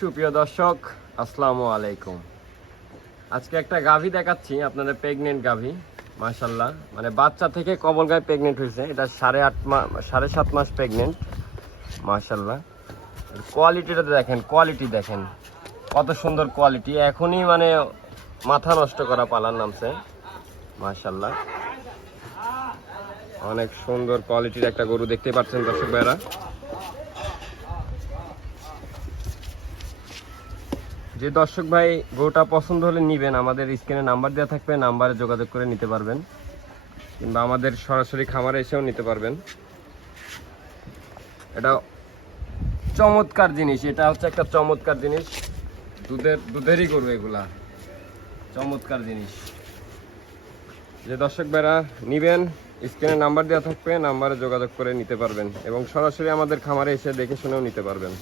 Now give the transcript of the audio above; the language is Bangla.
সুপ্রিয় দর্শক, আসসালামু আলাইকুম। আজকে একটা গাভী দেখাচ্ছি আপনাদের, প্রেগনেন্ট গাভী। মাশাআল্লাহ, মানে বাচ্চা থেকে কবল গায়ে প্রেগনেন্ট হয়েছে। এটা 7.5 মাস প্রেগনেন্ট। মাশাআল্লাহ, কোয়ালিটিটা দেখেন, কোয়ালিটি দেখেন কত সুন্দর কোয়ালিটি। এখনই মানে মাথা নষ্ট করা পালার নামছে। মাশাআল্লাহ, অনেক সুন্দর কোয়ালিটির একটা গরু দেখতে পাচ্ছেন দর্শক ভাইরা। যে দর্শক ভাই গরুটা পছন্দ হলে নিবেন, আমাদের স্ক্রিনে নাম্বার দেওয়া থাকবে, নাম্বারে যোগাযোগ করে নিতে পারবেন, কিংবা আমাদের সরাসরি খামারে এসেও নিতে পারবেন। এটা চমৎকার জিনিস, এটা হচ্ছে একটা চমৎকার জিনিস। দুধেরই গরু এগুলা, চমৎকার জিনিস। যে দর্শক ভাইরা নিবেন, স্ক্রিনে নাম্বার দেওয়া থাকবে, নাম্বারে যোগাযোগ করে নিতে পারবেন এবং সরাসরি আমাদের খামারে এসে দেখে শুনেও নিতে পারবেন।